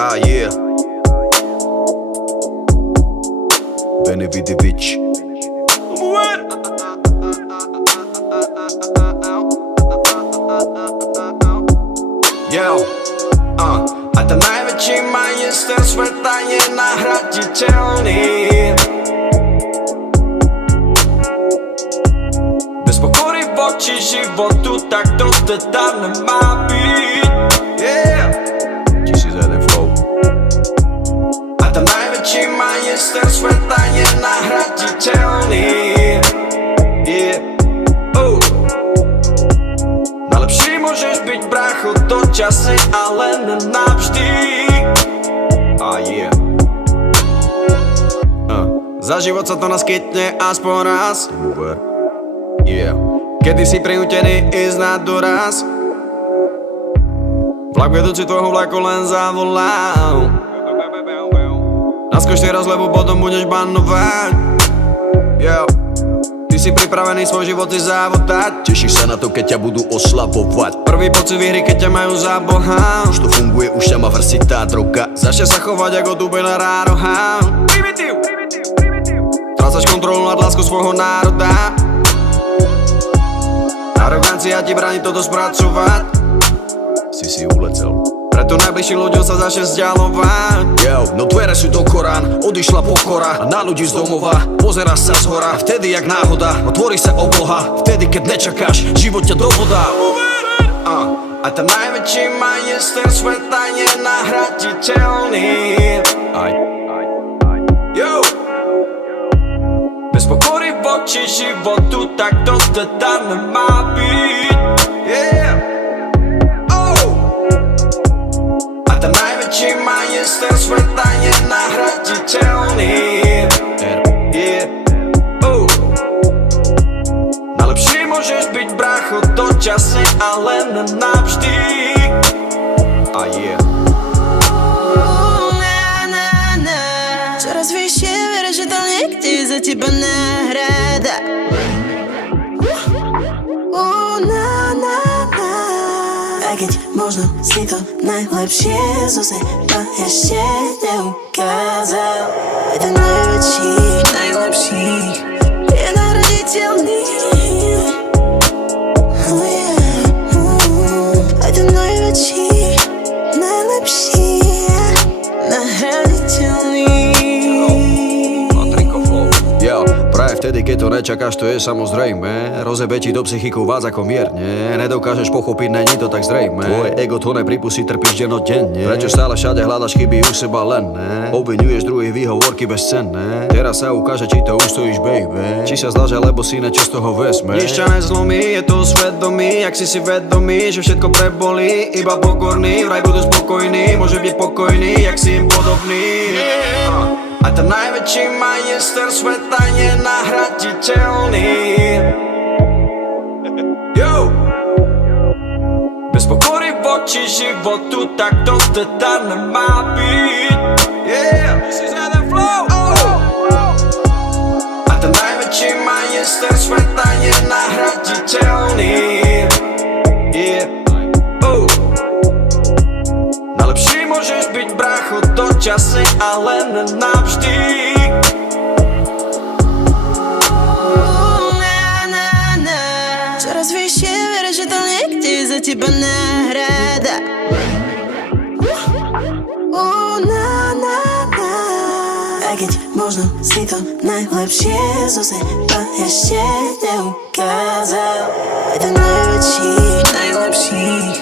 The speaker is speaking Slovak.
Ah, yeah. Benny Vidivic. Yo, a ten najväčší majster sveta je nahraditeľný. Bez pokory voči životu, tak to teda nemá byť. Yeah. 1001 flow. A ten najväčší majster sveta je nahraditeľný. Yeah. Najlepší môžeš byť, bracho, dočasne, ale nenavždy. Ah, yeah. Za život sa to naskytne aspoň raz. Yeah. Kedy si prinútený ísť na doraz, vlak vedúci tvojho vlaku len zavolal. Naskoč teraz, lebo potom budeš banovať. Yo. Ty si pripravený svoj život si závodať. Tešíš sa na to, keď ťa budú oslavovať. Prvý pocit výhry, keď ťa majú za boha. Už to funguje, už ťa má vrsi tá droga. Začne sa chovať ako dubená rároha. Strácaš kontrolu nad láskou svojho národa. Arogancia ti bráni toto spracovať. Si ulecel. Preto najbližších ľuďom sa začne vzdialovať. Yo, no dvere sú do Korán, odišla pokora a na ľudí z domova pozeráš sa zhora. Vtedy jak náhoda, otvorí sa obloha. Vtedy keď nečakáš, život ťa dobodá. A ten najväčší majster sveta je nahraditeľný. Yo. Bez pokory voči životu, tak to teda nemá byť. Yeah. Ten najväčší majster sveta je nahraditeľný. Yeah. Najlepší môžeš byť, bracho, dočasne, ale nenavždy. Ah, yeah. Čoraz vyššie viera, že to niekde je za teba náhrada. Aj keď možno si to najlepšie zo seba ešte neukázal. Aj ten najväčší, najlepší je nahraditeľný. Oh yeah. Aj ten najväčší, najlepší je nahraditeľný. Yo, práve vtedy, keď to nečakáš, to je samozrejme. Rozebe ti do psychiku vás ako mierne. Nedokážeš pochopiť, není to tak zrejme. Tvoje ego to nepripustí, trpíš dennodenne. Prečo stále všade hľadaš chyby u seba len, ne? Obviňuješ druhých výhovorky bezcenné. Teraz sa ukáže, či to ustojíš, baby. Či sa zlaže, lebo si niečo z toho vezme. Nič ťa nezlomí, je to svedomí. Jak si vedomý, že všetko prebolí. Iba pokorný, vraj budú spokojní. Môže byť pokojný, jak si im podobný. A ten najväčší majster sveta je nahraditeľný. Yo. Bez pokory voči životu, tak to teda nemá byť. Yeah. 1001 flow. A ten najväčší majster sveta je nahraditeľný. Yeah. Najlepší môžeš byť, bracho, dočasne, ale nenavždy. Čoraz vyššie viera, že to niekde je za teba náhrada. Aj keď možno si to najlepšie zo seba ešte neukázal. Aj ten najväčší, najlepší